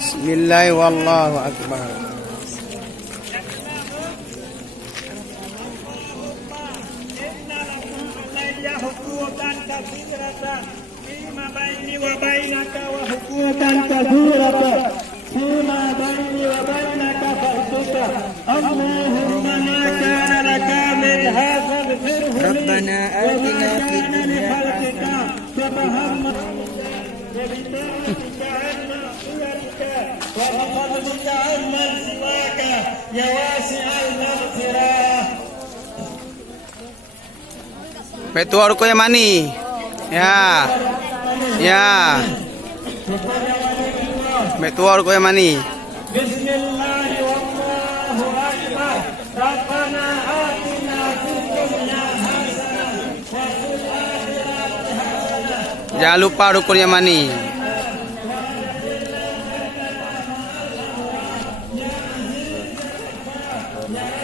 Bismillah wallahu akbar. ربنا آتنا في الدنيا وفضلك عمن سواك يا واسع المغفرة. Petuar ko yang mani. Ya. Ya. Petuar ko yang mani. Bismillah wallahu akbar. Rabbana atina fid dunya hasanah wa fil akhirati hasanah. Jangan lupa rukun yang mani. Ya